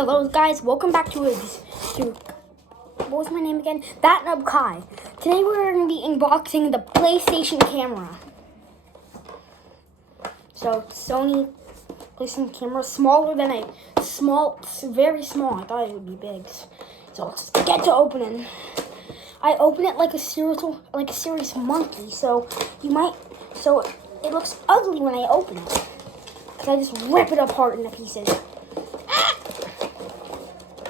Hello guys, welcome back to what was my name again? That Nub Kai. Today we're going to be unboxing the PlayStation camera. So Sony PlayStation camera, smaller than very small. I thought it would be big. So let's get to opening. I open it like a serious monkey. So it looks ugly when I open it. Cause I just rip it apart into pieces.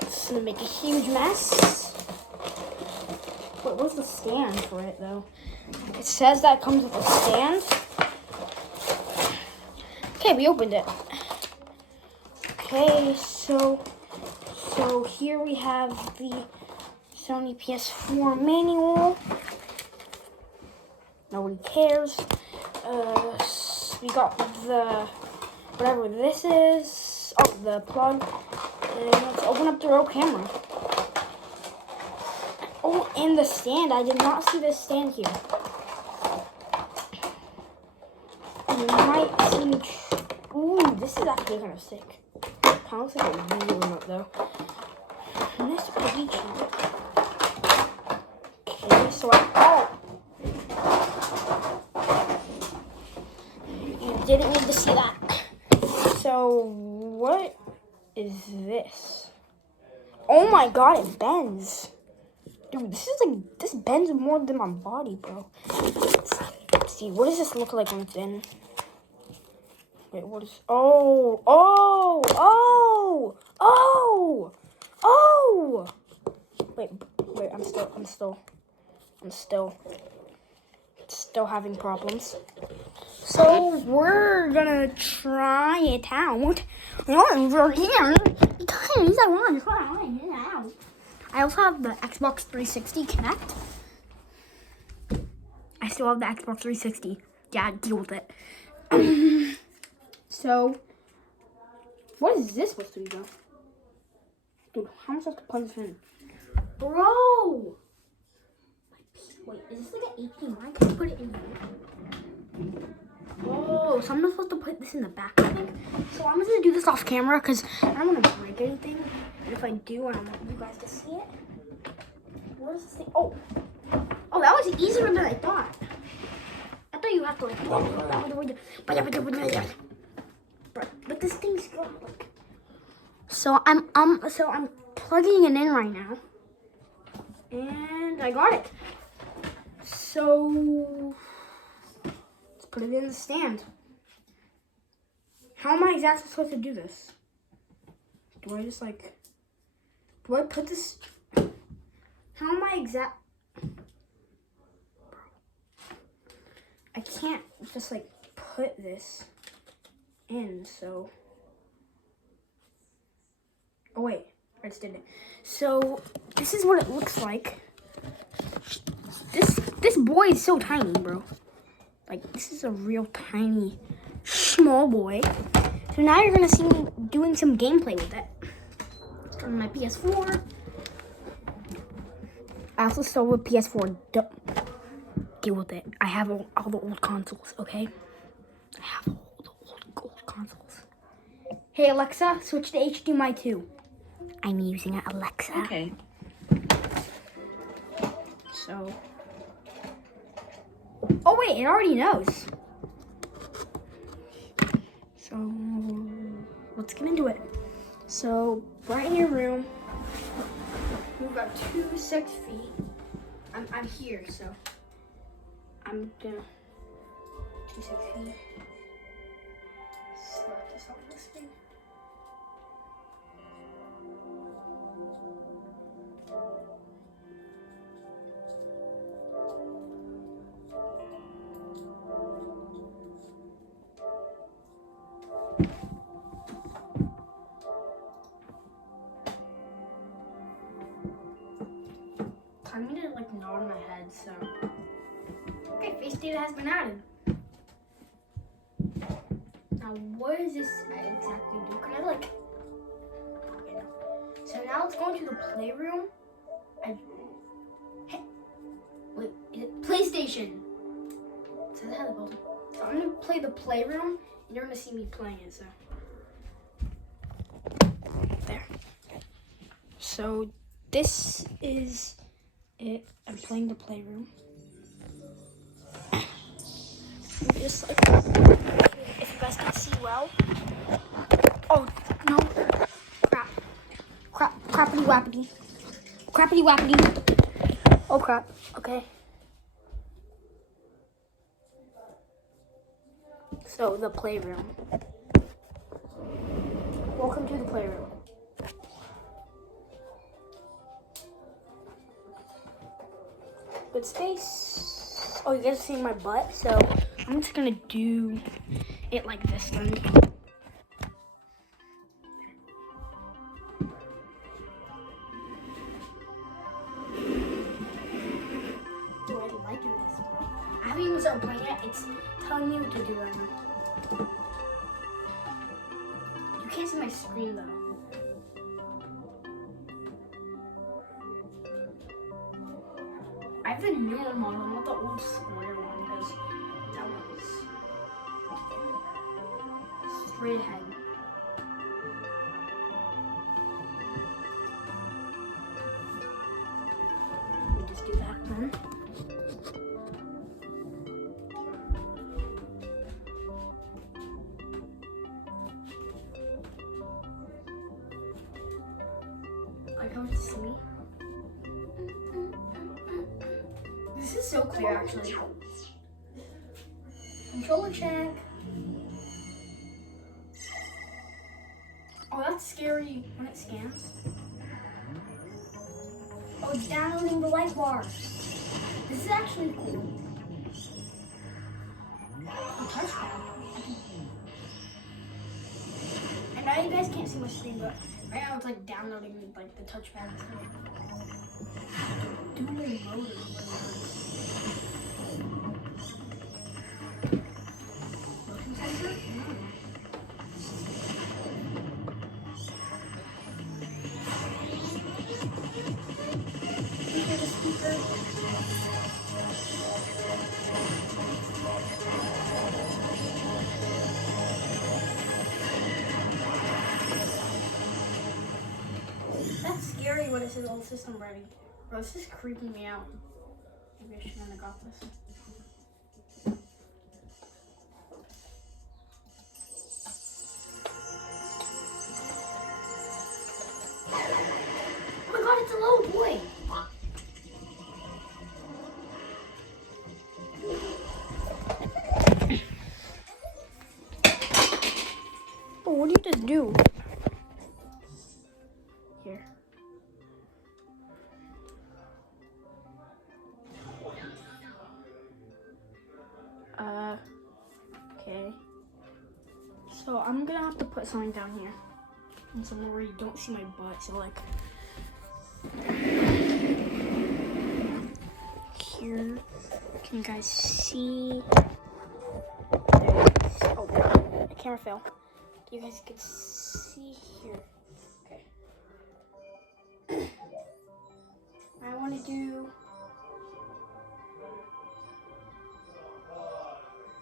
It's gonna make a huge mess. Wait, where's the stand for it though? It says that it comes with a stand. Okay, we opened it. Okay, so here we have the Sony PS4 manual. Nobody cares. We got the whatever this is. Oh, the plug. And let's open up the real camera. Oh, and the stand. I did not see this stand here. You might see me. Ooh, this is actually kind of sick. Kind of looks like a Wii remote though. And this is pretty cheap. Okay, so you didn't need to see that. So what is this? Oh my god, it bends. Dude, this bends more than my body, bro. Let's see, what does this look like when it's in? Wait, what is, oh! Wait, I'm still having problems. So we're gonna try it out. I also have the Xbox 360 Connect. I still have the Xbox 360. Yeah, deal with it. So, what is this supposed to be, though? Dude, how am I supposed to plug this in? Bro! Wait, is this like an 18 line? Can I put it in here? Oh, so I'm not supposed to put this in the back, I think. So I'm just going to do this off camera because I don't want to break anything. And if I do, I don't want you guys to see it. What is this thing? Oh, that was easier than I thought. I thought you have to like... But this thing's good. So I'm plugging it in right now. And I got it. So let's put it in the stand. How am I exactly supposed to do this? Do I put this? How am I I can't just like put this in, so. Oh wait, I just did it. So this is what it looks like. This boy is so tiny, bro. Like, this is a real tiny, small boy. So now you're gonna see me doing some gameplay with it. Starting my PS4. I also stole with PS4. Don't deal with it. I have all the old consoles, okay? I have all the old consoles. Hey Alexa, switch to HDMI 2. I'm using Alexa. Okay. So. Oh wait, it already knows. So let's get into it. So right in your room, we've got 2 6 feet. I'm here, so I'm gonna 2 6 feet. Slap this on this thing. I'm gonna like nod my head, so. Okay, face data has been added. Now, what does this exactly do? Can I like. Okay, no. So now let's go into the playroom. Hey. Wait, is it PlayStation? It says it has a button. So I'm gonna play the playroom, and you're gonna see me playing it, so. There. So this is it. I'm playing the playroom. Just like, if you guys can see well. Oh no! Crappity wappity. Crappity wappity. Oh crap. Okay. So the playroom. Welcome to the playroom. Good space. Oh, you guys are seeing my butt, so I'm just gonna do it like this then. Do I like this? I haven't even started playing it. It's telling me what to do right now. You can't see my screen though. I have the newer model, not the old square one, because that one's straight ahead. We'll just do that then. Are you coming to see me? This is so clear, actually. Controller check. Oh, that's scary when it scans. Oh, it's downloading the light bar. This is actually cool. A touchpad. And now you guys can't see my screen, but right now it's like downloading like the touchpad and stuff. Dual motor. Motion sensor? Hear the speaker. That's scary when it says all system ready. Bro, this is creeping me out. Maybe I shouldn't have got this. Oh my god, it's a little boy! Oh, what do you just do? Here. Okay. So I'm gonna have to put something down here. And somewhere where you don't see my butt, so like here. Can you guys see? There it is. Oh, the camera fell. You guys can see here. Okay. I want to do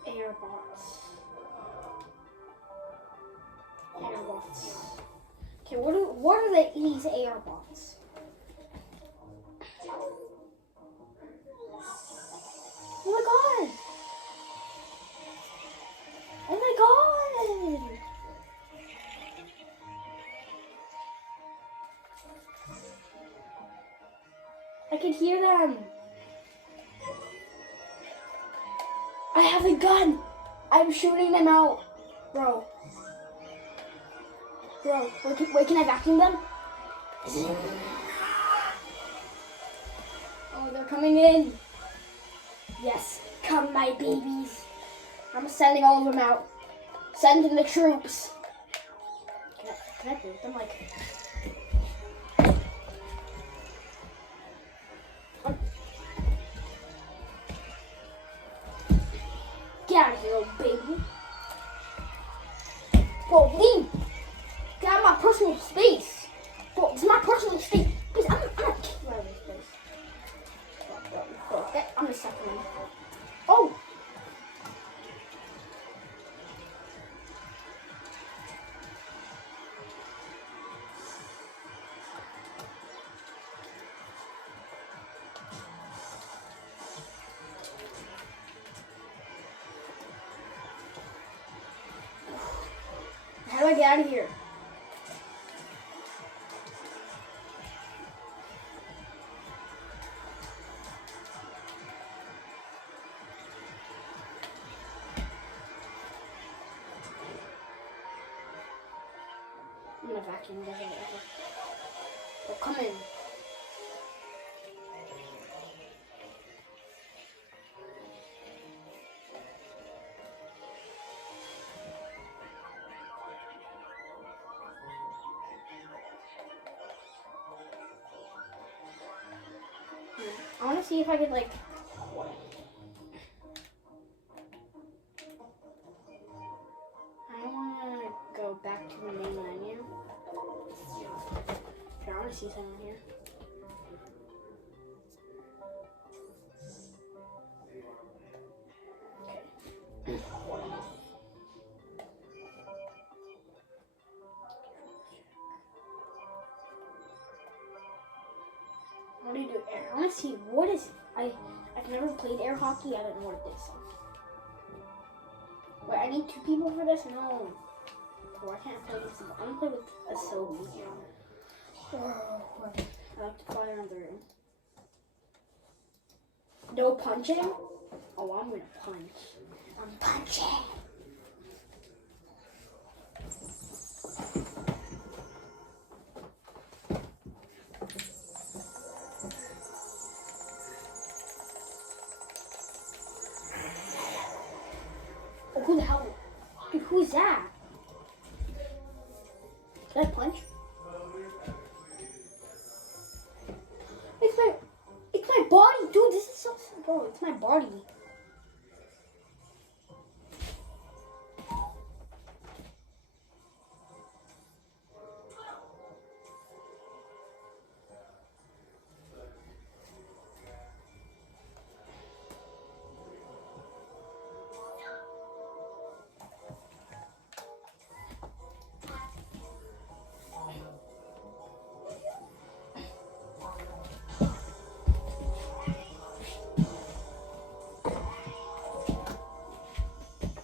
airbots. Airbots. Okay, what are these airbots? Oh my god! Oh my god! I can hear them. I have a gun. I'm shooting them out. Bro. Wait, can I vacuum them? Oh, they're coming in. Yes, come my babies. I'm sending all of them out. Sending the troops. Can I boot them like... Get out of here, little baby. Bro, leave. Get out of my personal space. Bro, it's my personal space. Please, I'm not kidding out of this place. Bro, I'm the second one. Oh! do I get out of here? I'm gonna vacuum this over. Oh, come in. I want to see if I could, like... I want to go back to the main menu. Here, I want to see something here. Okay. What do you do? Air. I want to see what is. I've never played air hockey. I don't know what it is. Wait, I need 2 people for this? No. Oh, I can't play this. I'm gonna play with a Sobe. I have to fly around the room. No punching? Oh, I'm gonna punch. I'm punching. Oh, who the hell? Dude, who's that? Did I punch? It's my body, dude. This is so, bro. It's my body.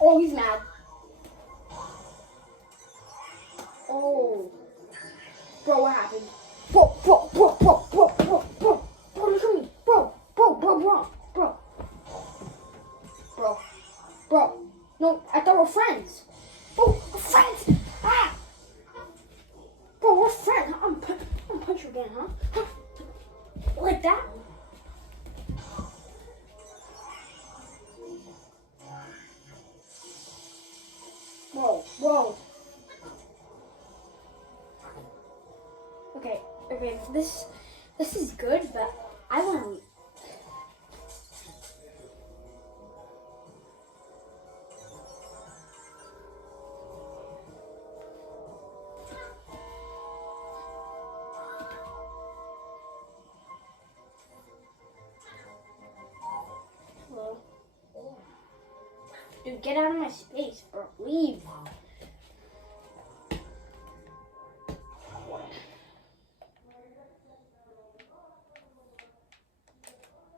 Oh, he's mad. Oh. Bro, what happened? Bro, look at me. Bro. No, I thought we're friends. Oh, we're friends. Ah. Bro, we're friends. I'm gonna punch you again, huh? Like that? Whoa. Okay, this is good, but I want to... Hello? Dude, get out of my space, bro. Leave.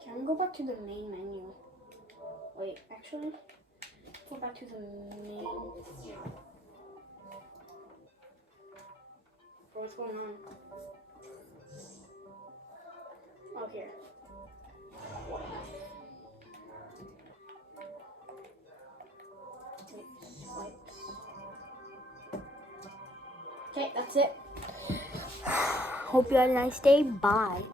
Can we go back to the main menu? Wait, actually, go back to the main. What's going on? Oh, here. Okay, that's it. Hope you had a nice day. Bye.